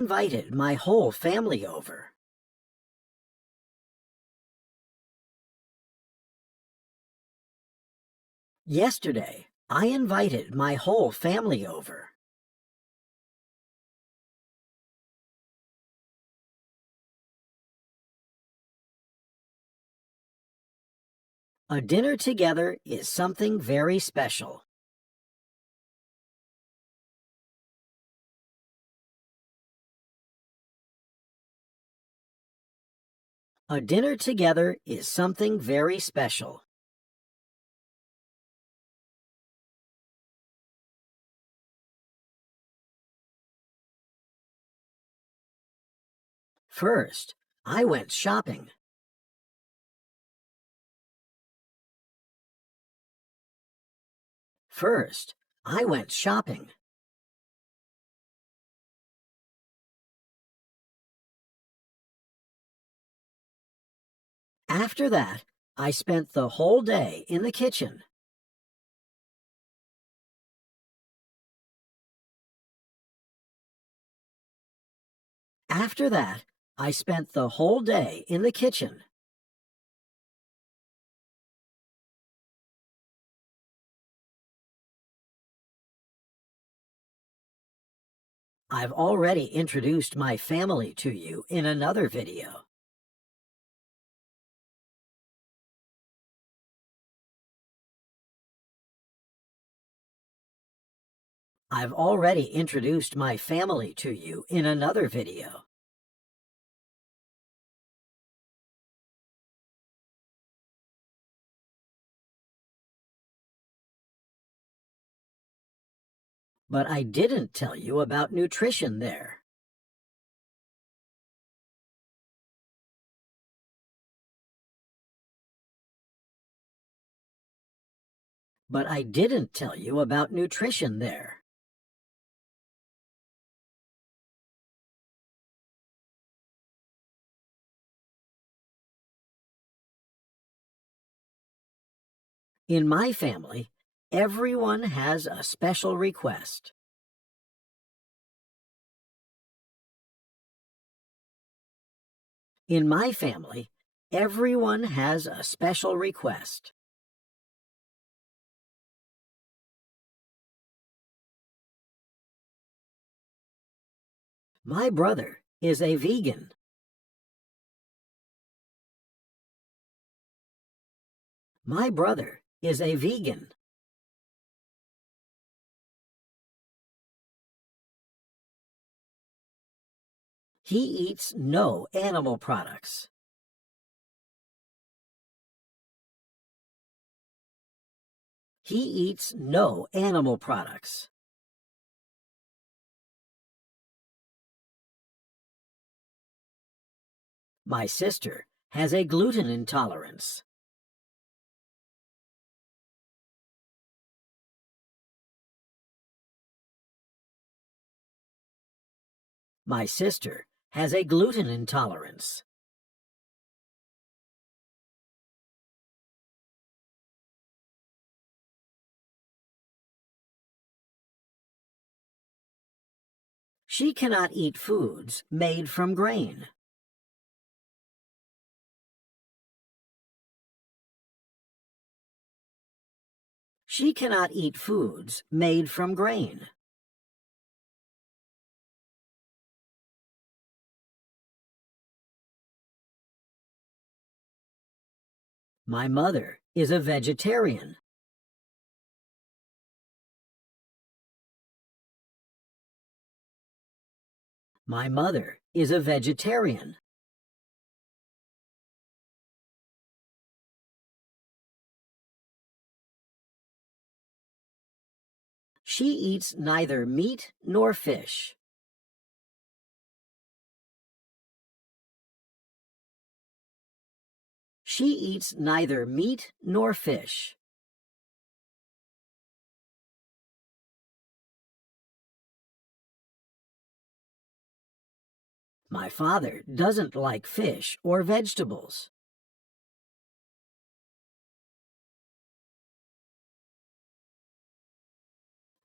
Invited my whole family over. Yesterday, I invited my whole family over. A dinner together is something very special. A dinner together is something very special. First, I went shopping. First, I went shopping. After that, I spent the whole day in the kitchen. After that, I spent the whole day in the kitchen. I've already introduced my family to you in another video. I've already introduced my family to you in another video. But I didn't tell you about nutrition there. But I didn't tell you about nutrition there. In my family, everyone has a special request. In my family, everyone has a special request. My brother is a vegan. My brother is a vegan. He eats no animal products. He eats no animal products. My sister has a gluten intolerance. My sister has a gluten intolerance. She cannot eat foods made from grain. She cannot eat foods made from grain. My mother is a vegetarian. My mother is a vegetarian. She eats neither meat nor fish. She eats neither meat nor fish. My father doesn't like fish or vegetables.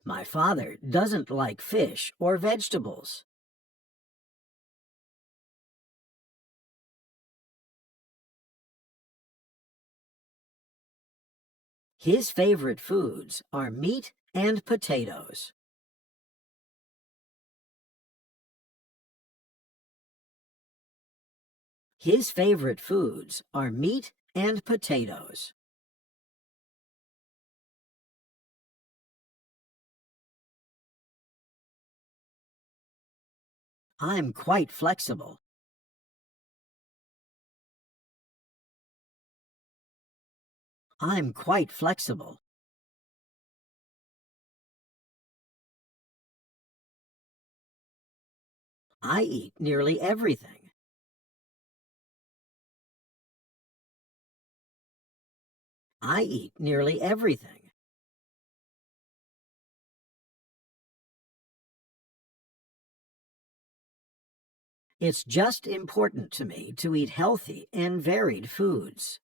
My father doesn't like fish or vegetables. His favorite foods are meat and potatoes. His favorite foods are meat and potatoes. I'm quite flexible. I'm quite flexible. I eat nearly everything. I eat nearly everything. It's just important to me to eat healthy and varied foods.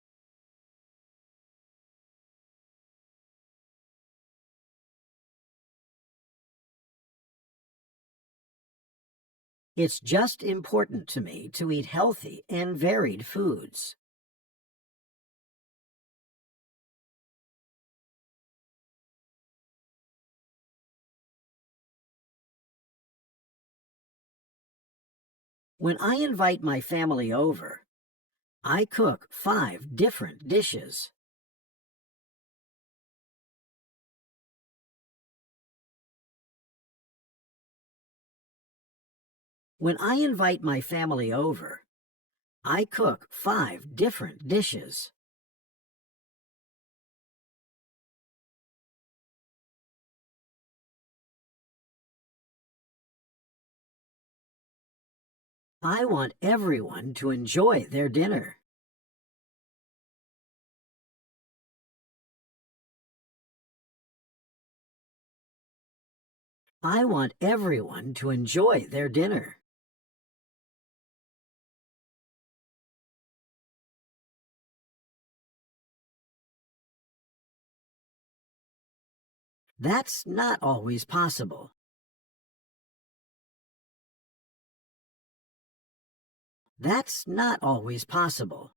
It's just important to me to eat healthy and varied foods. When I invite my family over, I cook 5 different dishes. When I invite my family over, I cook 5 different dishes. I want everyone to enjoy their dinner. I want everyone to enjoy their dinner. That's not always possible. That's not always possible.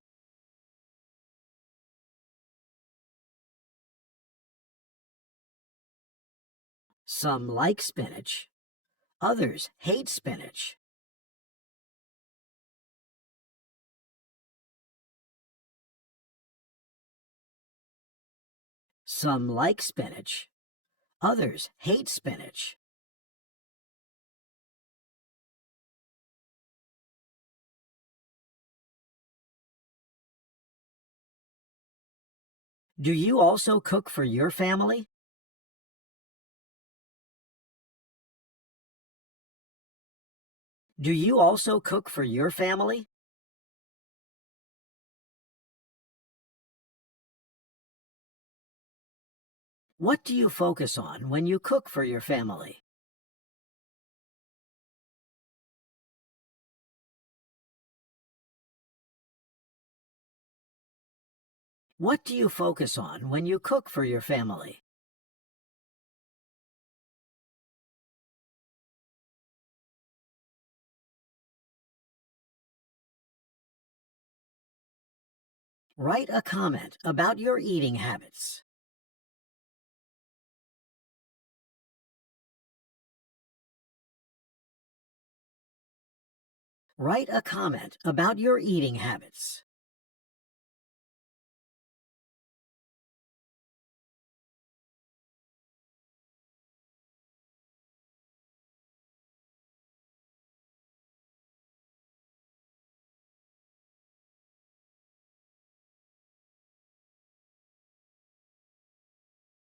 Some like spinach. Others hate spinach. Some like spinach. Others hate spinach. Do you also cook for your family? Do you also cook for your family? What do you focus on when you cook for your family? What do you focus on when you cook for your family? Write a comment about your eating habits. Write a comment about your eating habits.